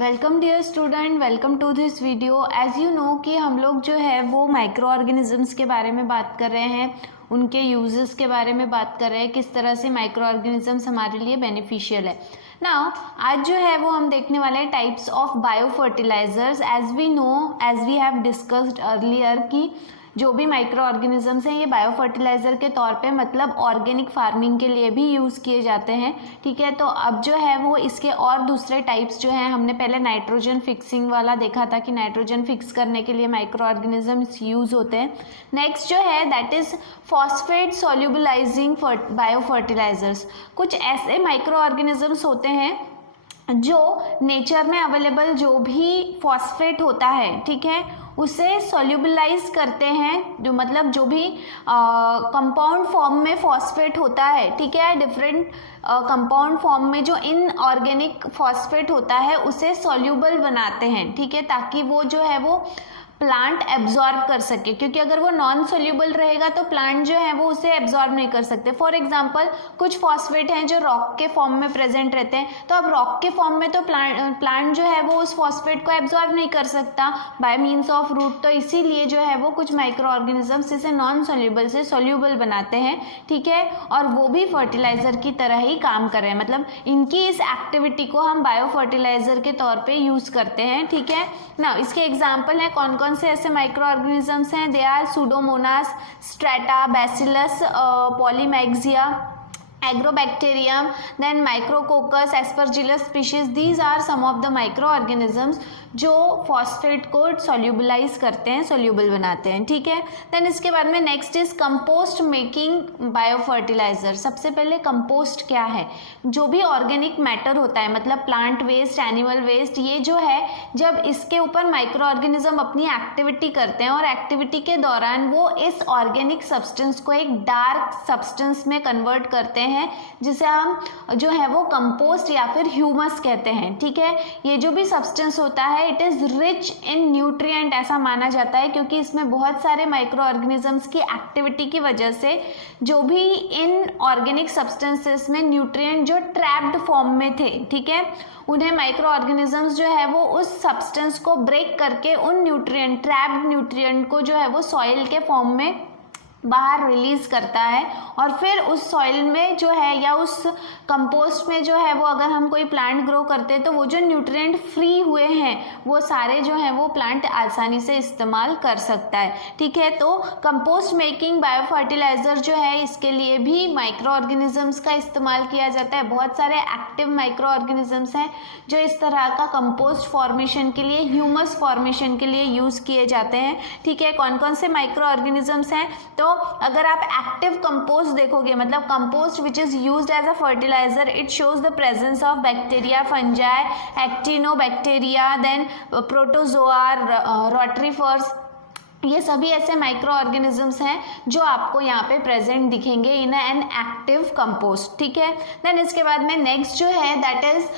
Welcome dear student, welcome to this video. As you know कि हम लोग जो है वो माइक्रो ऑर्गेनिजम्स के बारे में बात कर रहे हैं, उनके यूजेस के बारे में बात कर रहे हैं, किस तरह से माइक्रो ऑर्गेनिजम्स हमारे लिए बेनिफिशियल है। नाउ आज जो है वो हम देखने वाले हैं types of bio fertilisers. As we know, as we have discussed earlier कि जो भी माइक्रो ऑर्गेनिजम्स हैं ये बायो फर्टिलाइजर के तौर पे मतलब ऑर्गेनिक फार्मिंग के लिए भी यूज़ किए जाते हैं। ठीक है, तो अब जो है वो इसके और दूसरे टाइप्स जो हैं, हमने पहले नाइट्रोजन फिक्सिंग वाला देखा था कि नाइट्रोजन फिक्स करने के लिए माइक्रो ऑर्गेनिजम्स यूज़ होते हैं। नेक्स्ट जो है that is phosphate solubilising bio fertilisers. कुछ ऐसे माइक्रो ऑर्गेनिजम्स होते हैं जो नेचर में अवेलेबल जो भी फॉस्फेट होता है, ठीक है, उसे सोल्यूबलाइज करते हैं। जो मतलब जो भी कंपाउंड फॉर्म में फॉस्फेट होता है, ठीक है, डिफरेंट कंपाउंड फॉर्म में जो इनऑर्गेनिक फॉस्फेट होता है उसे सोल्यूबल बनाते हैं, ठीक है, ताकि वो जो है वो प्लांट एब्जॉर्ब कर सके, क्योंकि अगर वो नॉन सोल्यूबल रहेगा तो प्लांट जो है वो उसे एब्जॉर्ब नहीं कर सकते। फॉर एग्जांपल कुछ फॉस्फेट हैं जो रॉक के फॉर्म में प्रेजेंट रहते हैं, तो अब रॉक के फॉर्म में तो प्लांट जो है वो उस फॉस्फेट को एब्जॉर्ब नहीं कर सकता बाय मीन्स ऑफ रूट, तो इसीलिए जो है वो कुछ माइक्रो ऑर्गेनिजम्स इसे नॉन सोल्यूबल से सोल्यूबल बनाते हैं, ठीक है, और वो भी फर्टिलाइजर की तरह ही काम कर रहे हैं। मतलब इनकी इस एक्टिविटी को हम बायो फर्टिलाइजर के तौर पे यूज करते हैं, ठीक है ना। इसके एग्जाम्पल है कौन कौन से ऐसे माइक्रो ऑर्गेनिजम्स हैं। They are pseudomonas, serratia, bacillus, polymyxa, agrobacterium, then micrococcus, aspergillus species. These are some of the micro organisms जो फॉस्फेट को सोल्यूबलाइज करते हैं, सोल्यूबल बनाते हैं, ठीक है। देन इसके बाद में next is compost making bio fertiliser. सबसे पहले कंपोस्ट क्या है? जो भी ऑर्गेनिक मैटर होता है, मतलब प्लांट वेस्ट, एनिमल वेस्ट, ये जो है जब इसके ऊपर माइक्रो ऑर्गेनिज्म अपनी एक्टिविटी करते हैं और एक्टिविटी के दौरान वो इस ऑर्गेनिक सब्सटेंस को एक डार्क सब्सटेंस में कन्वर्ट करते हैं, जिसे हम जो है वो कंपोस्ट या फिर ह्यूमस कहते हैं, ठीक है। ये जो भी सब्सटेंस होता है it is rich in nutrient ऐसा माना जाता है, क्योंकि इसमें बहुत सारे माइक्रो ऑर्गेनिजम्स की एक्टिविटी की वजह से जो भी इन ऑर्गेनिक सब्सटेंसेस में न्यूट्रिएंट जो ट्रैप्ड फॉर्म में थे, ठीक है, उन्हें माइक्रो ऑर्गेनिजम्स जो है वो उस सब्सटेंस को ब्रेक करके उन न्यूट्रिएंट, ट्रैप्ड न्यूट्रिएंट को जो है वो सॉइल के फॉर्म में बाहर रिलीज करता है, और फिर उस सॉइल में जो है या उस कंपोस्ट में जो है वो अगर हम कोई प्लांट ग्रो करते हैं तो वो जो न्यूट्रिएंट फ्री हुए हैं वो सारे जो हैं वो प्लांट आसानी से इस्तेमाल कर सकता है, ठीक है। तो कंपोस्ट मेकिंग बायो फर्टिलाइजर जो है इसके लिए भी माइक्रो ऑर्गेनिजम्स का इस्तेमाल किया जाता है। बहुत सारे एक्टिव माइक्रो ऑर्गेनिजम्स हैं जो इस तरह का कंपोस्ट फॉर्मेशन के लिए, ह्यूमस फॉर्मेशन के लिए यूज किए जाते हैं, ठीक है। कौन कौन से माइक्रो ऑर्गेनिजम्स हैं? तो अगर आप एक्टिव कंपोस्ट देखोगे, मतलब compost which is used as a fertiliser, it shows the presence of bacteria, fungi, actinobacteria, then protozoa, rotifers. ये सभी ऐसे माइक्रो ऑर्गेनिजम्स हैं जो आपको यहाँ पे प्रेजेंट दिखेंगे इन एन एक्टिव कंपोस्ट, ठीक है। देन इसके बाद में नेक्स्ट जो है that is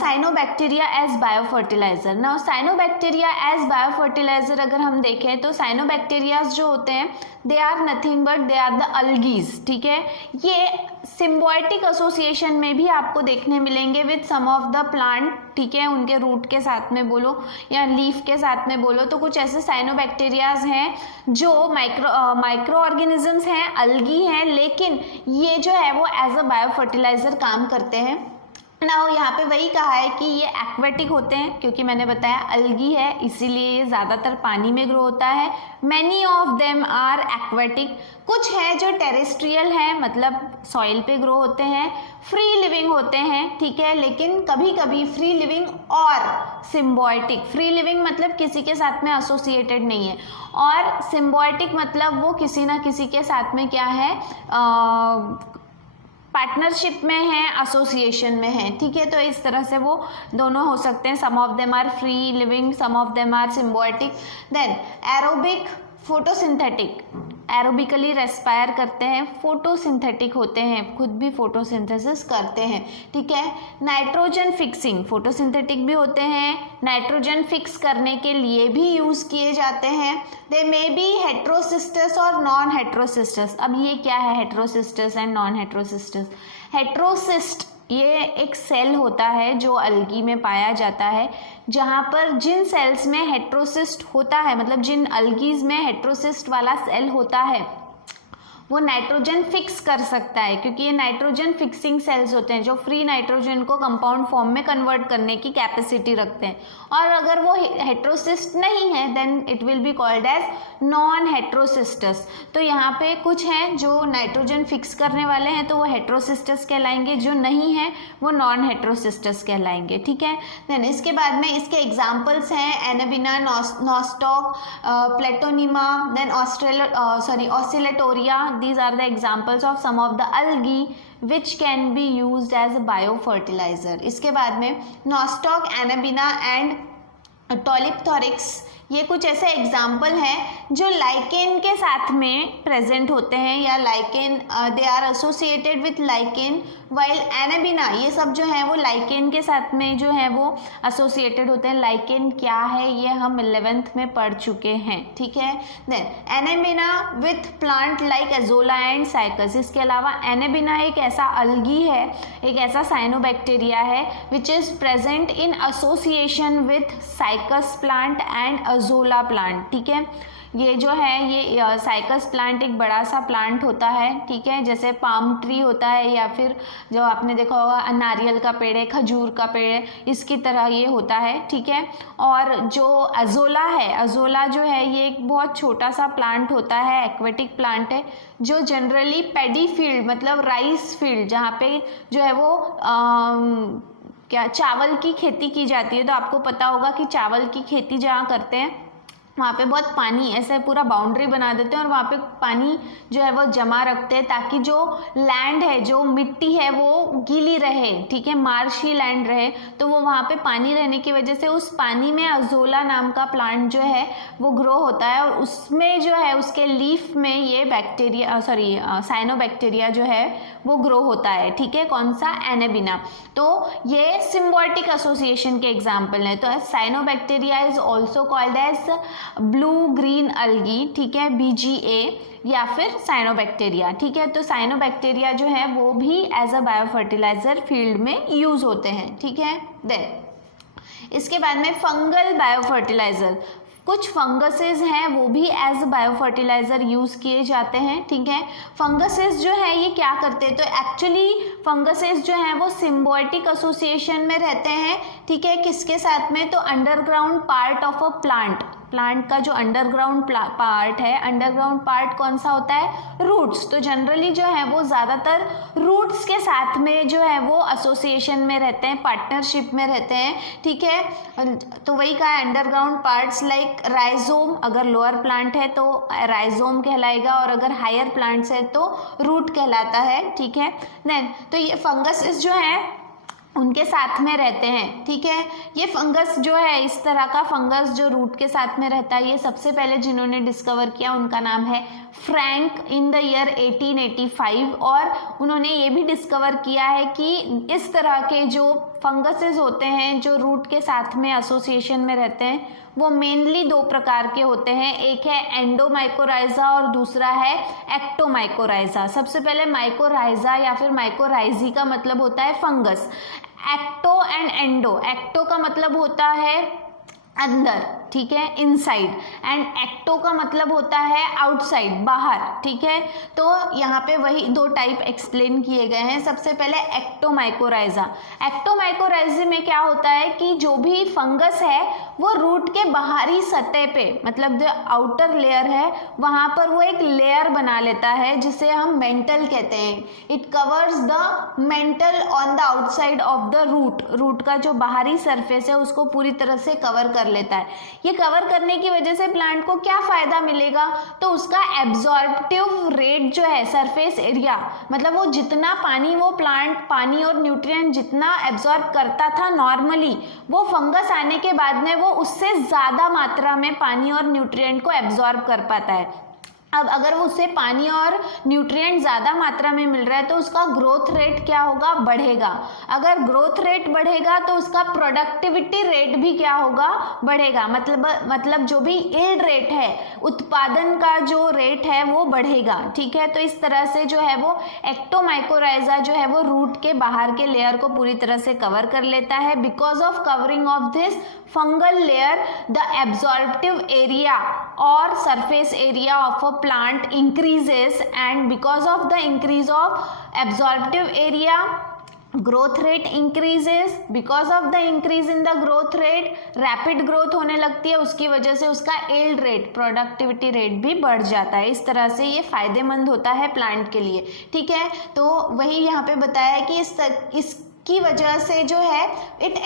cyanobacteria as bio fertiliser. Now cyanobacteria as bio fertiliser अगर हम देखें तो साइनोबैक्टीरियाज जो होते हैं they are nothing but they are the algaes, ठीक है। ये सिम्बायोटिक एसोसिएशन में भी आपको देखने मिलेंगे with some of the plant, ठीक है, उनके रूट के साथ में बोलो या लीफ के साथ में बोलो, तो कुछ ऐसे साइनोबैक्टीरियाज हैं जो माइक्रो ऑर्गेनिजम्स हैं, अल्गी हैं, लेकिन ये जो है वो एज अ बायो फर्टिलाइजर काम करते हैं। नाउ यहाँ पे वही कहा है कि ये एक्वेटिक होते हैं, क्योंकि मैंने बताया अल्गी है इसीलिए ये ज़्यादातर पानी में ग्रो होता है। Many of them are aquatic. कुछ है जो टेरेस्ट्रियल है, मतलब सॉइल पे ग्रो होते हैं, फ्री लिविंग होते हैं, ठीक है, लेकिन कभी कभी फ्री लिविंग और सिम्बायोटिक। फ्री लिविंग मतलब किसी के साथ में एसोसिएटेड नहीं है, और सिम्बायोटिक मतलब वो किसी ना किसी के साथ में क्या है, पार्टनरशिप में है, एसोसिएशन में है, ठीक है। तो इस तरह से वो दोनों हो सकते हैं। Some of them are free living, some of them are symbiotic. Then aerobic, photosynthetic, aerobically respire करते हैं, फोटोसिंथेटिक होते हैं, खुद भी फोटोसिंथेसिस करते हैं, ठीक है। नाइट्रोजन फिक्सिंग, फोटोसिंथेटिक भी होते हैं, नाइट्रोजन फिक्स करने के लिए भी यूज किए जाते हैं। दे मे बी हेट्रोसिस्टस और नॉन हेट्रोसिस्टस। अब ये क्या है हेट्रोसिस्टस एंड नॉन हेट्रोसिस्टस? हेट्रोसिस्ट ये एक सेल होता है जो अलगी में पाया जाता है, जहाँ पर जिन सेल्स में हेट्रोसिस्ट होता है, मतलब जिन अलगीज में हेट्रोसिस्ट वाला सेल होता है वो नाइट्रोजन फिक्स कर सकता है, क्योंकि ये नाइट्रोजन फिक्सिंग सेल्स होते हैं जो फ्री नाइट्रोजन को कंपाउंड फॉर्म में कन्वर्ट करने की कैपेसिटी रखते हैं। और अगर वो हेट्रोसिस्ट नहीं है then it will be called as non heterocysts. तो यहाँ पे कुछ हैं जो नाइट्रोजन फिक्स करने वाले हैं तो वो हेट्रोसिस्टस कहलाएंगे, जो नहीं है वो नॉन हेट्रोसिस्टस कहलाएंगे, ठीक है। देन इसके बाद में इसके एग्जाम्पल्स हैं anabaena, nostoc, plectonema, then oscillatoria. These are the examples of some of the algae which can be used as a biofertilizer. इसके बाद में नॉस्टॉक, एनाबिना एंड टोलिप्थोरिक्स, ये कुछ ऐसे एग्जाम्पल हैं जो लाइकेन के साथ में प्रेजेंट होते हैं, या lichen they are associated with lichen, while Anabaena ये सब जो है वो लाइकेन के साथ में जो है वो एसोसिएटेड होते हैं। लाइकेन क्या है ये हम 11th में पढ़ चुके हैं, ठीक है। Then Anabaena with plant like Azolla and Cycas. इसके अलावा एनाबिना एक ऐसा अलगी है, एक ऐसा साइनोबैक्टीरिया है which is present in association with cycas plant and azolla plant, ठीक है। ये जो है ये साइकस प्लांट एक बड़ा सा प्लांट होता है, ठीक है, जैसे पाम ट्री होता है या फिर जो आपने देखा होगा नारियल का पेड़ है, खजूर का पेड़ है, इसकी तरह ये होता है, ठीक है। और जो अजोला है, अजोला जो है ये एक बहुत छोटा सा प्लांट होता है, एक्वेटिक प्लांट है, जो जनरली पैडी फील्ड मतलब राइस फील्ड जहाँ पे जो है वो क्या चावल की खेती की जाती है, तो आपको पता होगा कि चावल की खेती जहाँ करते हैं वहाँ पे बहुत पानी ऐसे पूरा बाउंड्री बना देते हैं और वहाँ पे पानी जो है वो जमा रखते हैं ताकि जो लैंड है, जो मिट्टी है वो गीली रहे, ठीक है, मार्शी लैंड रहे। तो वो वहाँ पे पानी रहने की वजह से उस पानी में अजोला नाम का प्लांट जो है वो ग्रो होता है और उसमें जो है उसके लीफ में ये बैक्टीरिया साइनोबैक्टीरिया जो है वो ग्रो होता है, ठीक है। कौन सा? एनाबिना। तो ये सिम्बायोटिक एसोसिएशन के एग्जाम्पल हैं। तो cyanobacteria is also called as blue green algae, ठीक है, BGA या फिर साइनोबैक्टीरिया, ठीक है। तो साइनोबैक्टीरिया जो है वो भी एज अ बायोफर्टिलाइजर फील्ड में यूज होते हैं, ठीक है। देन इसके बाद में फंगल बायोफर्टिलाइजर, कुछ फंगसेस हैं वो भी एज बायोफर्टिलाइजर यूज़ किए जाते हैं, ठीक है। फंगसेस जो है ये क्या करते हैं? तो एक्चुअली फंगसेस जो हैं वो सिम्बायोटिक एसोसिएशन में रहते हैं, ठीक है। किसके साथ में? तो underground part of a plant का जो अंडरग्राउंड पार्ट है, अंडरग्राउंड पार्ट कौन सा होता है? रूट्स। तो जनरली जो है वो ज़्यादातर रूट्स के साथ में जो है वो एसोसिएशन में रहते हैं, पार्टनरशिप में रहते हैं, ठीक है। तो वही कहा अंडरग्राउंड पार्ट्स लाइक राइजोम, अगर लोअर प्लांट है तो राइजोम कहलाएगा और अगर हायर प्लांट्स है तो रूट कहलाता है, ठीक है। देन तो ये फंगसेस जो है उनके साथ में रहते हैं, ठीक है। ये फंगस जो है, इस तरह का फंगस जो रूट के साथ में रहता है, ये सबसे पहले जिन्होंने डिस्कवर किया उनका नाम है फ्रैंक इन द ईयर 1885। और उन्होंने ये भी डिस्कवर किया है कि इस तरह के जो फंगसेस होते हैं जो रूट के साथ में एसोसिएशन में रहते हैं वो मेनली दो प्रकार के होते हैं, एक है एंडोमाइकोराइजा और दूसरा है एक्टोमाइकोराइजा। सबसे पहले माइकोराइजा या फिर माइकोराइजी का मतलब होता है fungus. Ecto and endo, ecto का मतलब होता है अंदर, ठीक है, इनसाइड, एंड एक्टो का मतलब होता है आउटसाइड, बाहर, ठीक है। तो यहाँ पे वही दो टाइप एक्सप्लेन किए गए हैं। सबसे पहले एक्टोमाइकोराइजा। एक्टोमाइकोराइजा में क्या होता है कि जो भी फंगस है वो रूट के बाहरी सतह पे, मतलब जो आउटर लेयर है वहाँ पर वो एक लेयर बना लेता है जिसे हम मेंटल कहते हैं। It covers the mantle on the outside of the root, root का जो बाहरी सरफेस है उसको पूरी तरह से कवर कर लेता है। ये कवर करने की वजह से प्लांट को क्या फायदा मिलेगा? तो उसका एब्जॉर्प्टिव रेट जो है, सरफेस एरिया, मतलब वो जितना पानी वो प्लांट पानी और न्यूट्रिएंट जितना एब्जॉर्ब करता था नॉर्मली, वो फंगस आने के बाद में वो उससे ज़्यादा मात्रा में पानी और न्यूट्रिएंट को एब्जॉर्ब कर पाता है। अब अगर वो उससे पानी और न्यूट्रिएंट ज़्यादा मात्रा में मिल रहा है तो उसका ग्रोथ रेट क्या होगा, बढ़ेगा। अगर ग्रोथ रेट बढ़ेगा तो उसका प्रोडक्टिविटी रेट भी क्या होगा, बढ़ेगा। मतलब जो भी यील्ड रेट है, उत्पादन का जो रेट है वो बढ़ेगा। ठीक है, तो इस तरह से जो है वो एक्टोमाइकोराइजा जो है वो रूट के बाहर के लेयर को पूरी तरह से कवर कर लेता है। Because of covering of this fungal layer the absorptive area और surface area of a plant increases, and because of the increase of absorptive area growth rate increases. because of the increase in the growth rate rapid growth होने लगती है, उसकी वजह से उसका yield rate productivity rate भी बढ़ जाता है। इस तरह से ये फायदेमंद होता है प्लांट के लिए। ठीक है, तो वही यहाँ पे बताया है कि इसकी वजह से जो है इट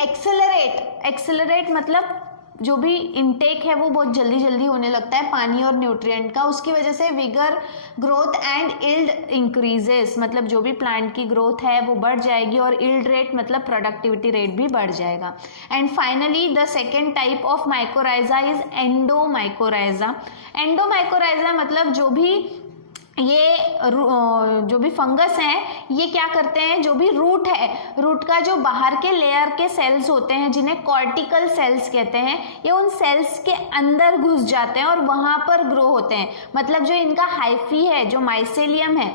एक्सेलरेट मतलब जो भी इनटेक है वो बहुत जल्दी जल्दी होने लगता है पानी और न्यूट्रिएंट का। उसकी वजह से vigour growth and yield increases, मतलब जो भी प्लांट की ग्रोथ है वो बढ़ जाएगी और यील्ड रेट मतलब प्रोडक्टिविटी रेट भी बढ़ जाएगा। And finally the second type of mycorrhiza is endomycorrhiza. Endomycorrhiza मतलब जो भी फंगस हैं ये क्या करते हैं, जो भी रूट है, रूट का जो बाहर के लेयर के सेल्स होते हैं जिन्हें कॉर्टिकल सेल्स कहते हैं, ये उन सेल्स के अंदर घुस जाते हैं और वहां पर ग्रो होते हैं। मतलब जो इनका हाइफी है, जो माइसेलियम है,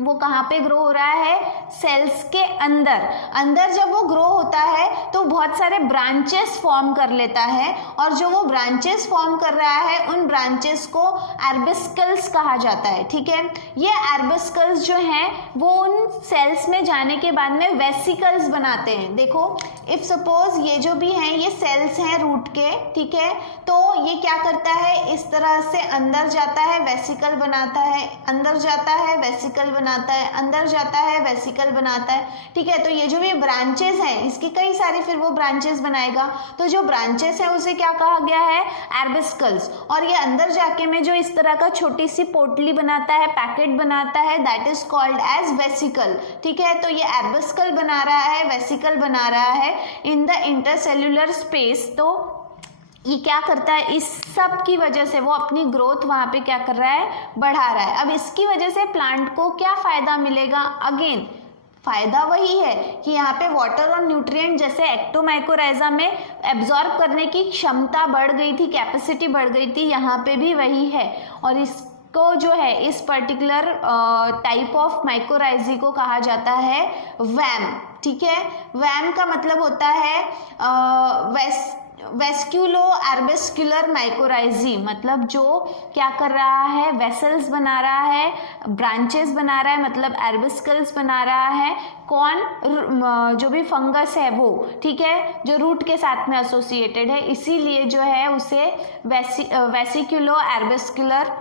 वो कहाँ पे ग्रो हो रहा है, सेल्स के अंदर जब वो ग्रो होता है तो बहुत सारे ब्रांचेस फॉर्म कर लेता है, और जो वो ब्रांचेस फॉर्म कर रहा है उन ब्रांचेस को एर्बिस्कल्स कहा जाता है। ठीक है, ये एर्बिस्कल्स जो हैं वो उन सेल्स में जाने के बाद में वेसिकल्स बनाते हैं। देखो, इफ सपोज ये जो भी हैं ये सेल्स हैं रूट के, ठीक है, तो ये क्या करता है, इस तरह से अंदर जाता है, वेसिकल बनाता है, अंदर जाता है, वेसिकल बनाता है, अंदर जाता है, वेसिकल बनाता है। ठीक है, तो ये जो भी ब्रांचेस हैं इसकी कई सारी फिर वो ब्रांचेस बनाएगा। तो जो ब्रांचेस हैं उसे क्या कहा गया है, एर्बिस्कल्स। और ये अंदर जाके में जो इस तरह का छोटी सी पोटली बनाता है, पैकेट बनाता है, that is called as vesicle. ठीक है, तो ये एर्बिस्कल बना रहा है, वेसिकल बना रहा है इन द इंटरसेल्युलर स्पेस। तो ये क्या करता है, इस सब की वजह से वो अपनी ग्रोथ वहाँ पे क्या कर रहा है, बढ़ा रहा है। अब इसकी वजह से प्लांट को क्या फायदा मिलेगा, अगेन फायदा वही है कि यहाँ पे वाटर और न्यूट्रिएंट जैसे एक्टोमाइकोराइजा में एब्जॉर्ब करने की क्षमता बढ़ गई थी, कैपेसिटी बढ़ गई थी, यहाँ पे भी वही है। और इसको जो है, इस पर्टिकुलर टाइप ऑफ माइकोराइजी को कहा जाता है वैम। ठीक है, वैम का मतलब होता है वेस्क्यूलो एर्बिस्कुलर माइकोराइजी, मतलब जो क्या कर रहा है, वेसल्स बना रहा है, ब्रांचेस बना रहा है, मतलब एर्बिस्कल्स बना रहा है। कौन, जो भी फंगस है वो, ठीक है, जो रूट के साथ में एसोसिएटेड है, इसीलिए जो है उसे वेसिक्यूलो एर्बिस्कुलर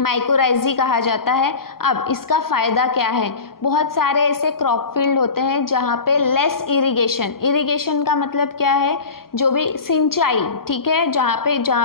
माइकोराइजी कहा जाता है। अब इसका फ़ायदा क्या है, बहुत सारे ऐसे क्रॉप फील्ड होते हैं जहाँ पे लेस इरिगेशन का मतलब क्या है, जो भी सिंचाई, ठीक है, जहाँ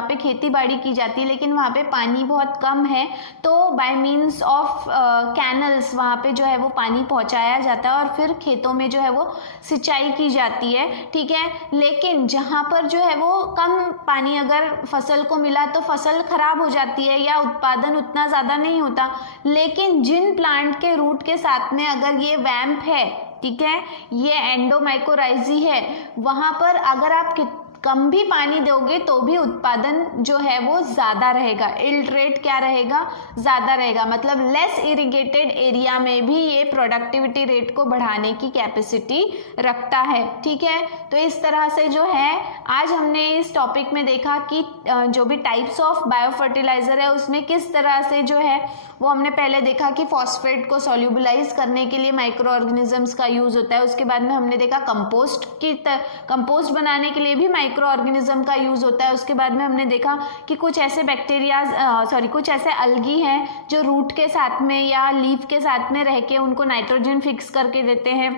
पे खेती बाड़ी की जाती है लेकिन वहाँ पे पानी बहुत कम है, तो बाय मीन्स ऑफ कैनल्स वहाँ पे जो है वो पानी पहुँचाया जाता है और फिर खेतों में जो है वो सिंचाई की जाती है। ठीक है, लेकिन जहाँ पर जो है वो कम पानी अगर फसल को मिला तो फसल खराब हो जाती है या उत्पादन उतना ज़्यादा नहीं होता। लेकिन जिन प्लांट के रूट के साथ में अगर ये वैम्प है, ठीक है, ये एंडोमाइकोराइजी है, वहाँ पर अगर आप कम भी पानी दोगे तो भी उत्पादन जो है वो ज़्यादा रहेगा, यील्ड रेट क्या रहेगा, ज़्यादा रहेगा। मतलब लेस इरिगेटेड एरिया में भी ये प्रोडक्टिविटी रेट को बढ़ाने की कैपेसिटी रखता है। ठीक है, तो इस तरह से जो है आज हमने इस टॉपिक में देखा कि जो भी टाइप्स ऑफ बायो फर्टिलाइज़र है उसमें किस तरह से जो है वो हमने पहले देखा कि फॉस्फेट को सॉल्यूबलाइज करने के लिए माइक्रो ऑर्गेनिजम्स का यूज़ होता है। उसके बाद में हमने देखा कंपोस्ट बनाने के लिए भी माइक्रो ऑर्गेनिज्म का यूज़ होता है। उसके बाद में हमने देखा कि कुछ ऐसे कुछ ऐसे अलगी हैं जो रूट के साथ में या लीफ के साथ में रह के उनको नाइट्रोजन फिक्स करके देते हैं।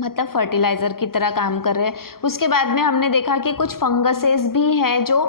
मतलब फर्टिलाइज़र की तरह काम कर रहे हैं। उसके बाद में हमने देखा कि कुछ फंगसेस भी हैं जो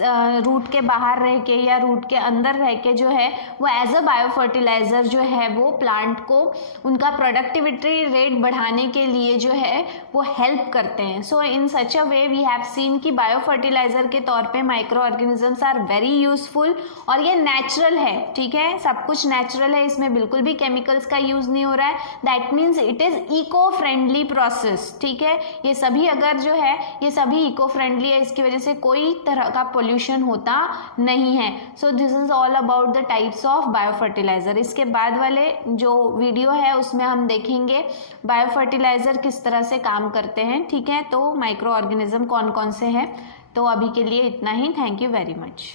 रूट के बाहर रह के या रूट के अंदर रह के जो है वो एज अ बायो फर्टिलाइज़र जो है वो प्लांट को उनका प्रोडक्टिविटी रेट बढ़ाने के लिए जो है वो हेल्प करते हैं। So in such a way we have seen कि बायो फर्टिलाइज़र के तौर पे micro organisms are very useful और ये नेचुरल है, ठीक है, सब कुछ नेचुरल है, इसमें बिल्कुल भी केमिकल्स का यूज़ नहीं हो रहा है। That means it is eco friendly process, ठीक है। ये सभी अगर जो है ये सभी इको फ्रेंडली है, इसकी वजह से कोई तरह का पोल्यूशन होता नहीं है। So this is all about the types of bio fertiliser. इसके बाद वाले जो वीडियो है उसमें हम देखेंगे बायो फर्टिलाइज़र किस तरह से काम करते हैं, ठीक है। तो माइक्रो ऑर्गेनिज्म कौन कौन से हैं। तो अभी के लिए इतना ही। Thank you very much.